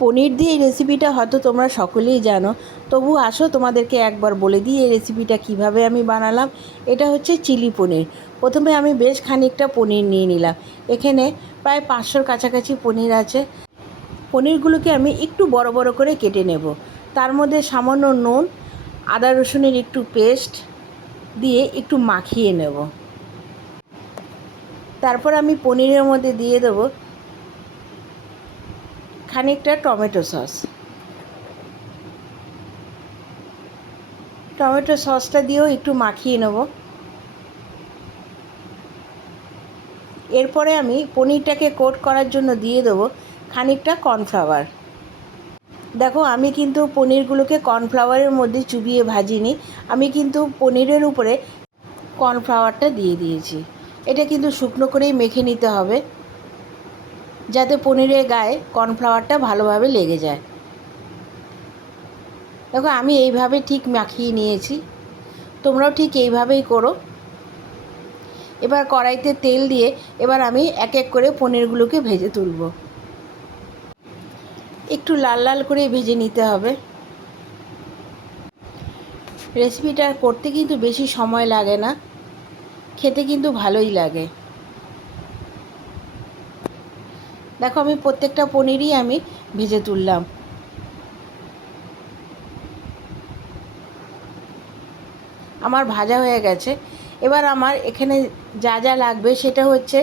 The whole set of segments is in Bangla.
পনির দিয়ে এই রেসিপিটা হয়তো তোমরা সকলেই জানো, তবু আসো তোমাদেরকে একবার বলে দিই এই রেসিপিটা কিভাবে আমি বানালাম। এটা হচ্ছে চিলি পনির। প্রথমে আমি বেশ খানিকটা পনির নিয়ে নিলাম। এখানে প্রায় 500-র কাছাকাছি পনির আছে। পনিরগুলোকে আমি একটু বড় বড় করে কেটে নেব। তার মধ্যে সামান্য নুন, আদা রসুনের একটু পেস্ট দিয়ে একটু মাখিয়ে নেব। তারপর আমি পনিরের মধ্যে দিয়ে দেবো খানিকটা টমেটো সস। টমেটো সসটা দিয়েও একটু মাখিয়ে নেব। এরপরে আমি পনিরটাকে কোট করার জন্য দিয়ে দেবো খানিকটা কর্নফ্লাওয়ার। দেখো, আমি কিন্তু পনিরগুলোকে কর্নফ্লাওয়ারের মধ্যে চুবিয়ে ভাজিনি, আমি কিন্তু পনিরের উপরে কর্নফ্লাওয়ারটা দিয়ে দিয়েছি। এটা কিন্তু শুকনো করেই মেখে নিতে হবে, যাতে পনিরের গায়ে কর্নফ্লাওয়ারটা ভালোভাবে লেগে যায়। দেখো, আমি এইভাবে ঠিক মাখিয়ে নিয়েছি, তোমরাও ঠিক এইভাবেই করো। এবার কড়াইতে তেল দিয়ে এবার আমি এক এক করে পনিরগুলোকে ভেজে তুলব। একটু লাল লাল করে ভেজে নিতে হবে। রেসিপিটা করতে কিন্তু বেশি সময় লাগে না, খেতে কিন্তু ভালোই লাগে। দেখো, আমি প্রত্যেকটা পনিরই আমি ভেজে তুললাম। আমার ভাজা হয়ে গেছে। এবার আমার এখানে যা যা লাগবে সেটা হচ্ছে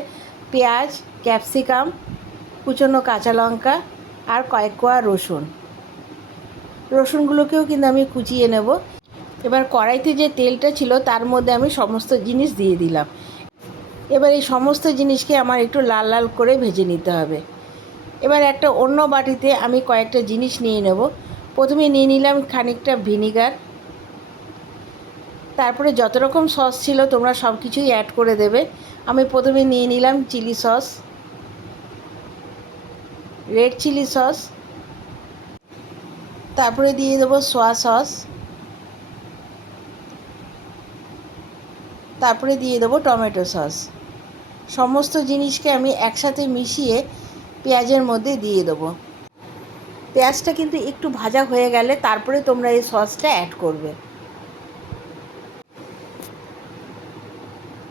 পেঁয়াজ, ক্যাপসিকাম, কুচনো কাঁচা লঙ্কা আর কয়েক কোয়া রসুন। রসুনগুলোকেও কিন্তু আমি কুচিয়ে নেব। এবার কড়াইতে যে তেলটা ছিল তার মধ্যে আমি সমস্ত জিনিস দিয়ে দিলাম। এবার এই সমস্ত জিনিসকে আমার একটু লাল লাল করে ভেজে নিতে হবে। এবার একটা অন্য বাটিতে আমি কয়েকটা জিনিস নিয়ে নেব। প্রথমে নিয়ে নিলাম খানিকটা ভিনিগার। তারপরে যত রকম সস ছিল তোমরা সব কিছুই অ্যাড করে দেবে। আমি প্রথমে নিয়ে নিলাম chilli sauce, red chilli sauce, তারপরে দিয়ে দেবো সোয়া সস, তারপরে দিয়ে দেবো টমেটো সস। সমস্ত জিনিসকে আমি একসাথে মিশিয়ে পেঁয়াজের মধ্যে দিয়ে দেবো। পেঁয়াজটা কিন্তু একটু ভাজা হয়ে গেলে তারপরে তোমরা এই সসটা অ্যাড করবে।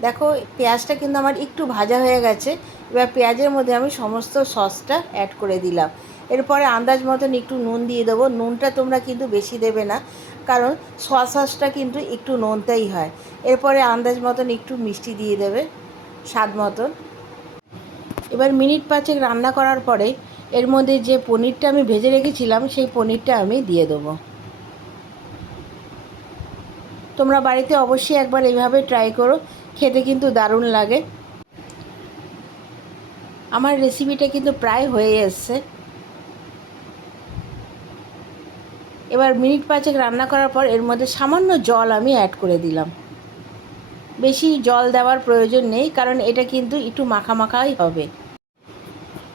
দেখো, পেঁয়াজটা কিন্তু আমার একটু ভাজা হয়ে গেছে। এবার পেঁয়াজের মধ্যে আমি সমস্ত সসটা অ্যাড করে দিলাম। এরপরে আন্দাজ মতন একটু নুন দিয়ে দেবো। নুনটা তোমরা কিন্তু বেশি দেবে না, কারণ সোয়া সসটা কিন্তু একটু নোনতাই হয়। এরপরে আন্দাজ মতন একটু মিষ্টি দিয়ে দেবে, স্বাদ মতন। এবার মিনিট 5 রান্না করার পরে এর মধ্যে যে পনিরটা আমি ভেজে রেখেছিলাম সেই পনিরটা আমি দিয়ে দেবো। তোমরা বাড়িতে অবশ্যই একবার এইভাবে ট্রাই করো, খেতে কিন্তু দারুণ লাগে। আমার রেসিপিটা কিন্তু প্রায় হয়ে এসছে। এবার মিনিট 5 রান্না করার পর এর মধ্যে সামান্য জল আমি অ্যাড করে দিলাম। বেশি জল দেওয়ার প্রয়োজন নেই, কারণ এটা কিন্তু একটু মাখা মাখাই হবে।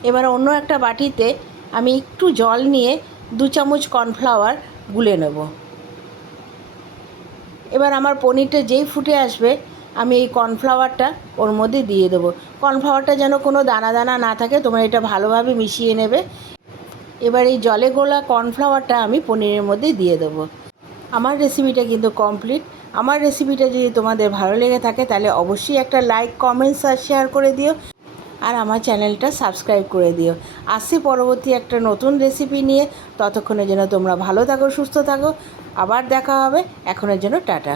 এবার অন্য একটা বাটিতে আমি একটু জল নিয়ে 2 চামচ কর্নফ্লাওয়ার গুলে নেব। এবার আমার পনিরটা যেই ফুটে আসবে আমি এই কর্নফ্লাওয়ারটা ওর মধ্যে দিয়ে দেবো। কর্নফ্লাওয়ারটা যেন কোনো দানা দানা না থাকে, তোমরা এটা ভালোভাবে মিশিয়ে নেবে। এবার এই জলে গোলা কর্নফ্লাওয়ারটা আমি পনিরের মধ্যে দিয়ে দেবো। আমার রেসিপিটা কিন্তু কমপ্লিট। আমার রেসিপিটা যদি তোমাদের ভালো লেগে থাকে তাহলে অবশ্যই একটা লাইক, কমেন্টস আর শেয়ার করে দিও, আর আমার চ্যানেলটা সাবস্ক্রাইব করে দিও। আসছি পরবর্তী একটা নতুন রেসিপি নিয়ে। ততক্ষণের জন্য তোমরা ভালো থাকো, সুস্থ থাকো। আবার দেখা হবে। এখনের জন্য টাটা।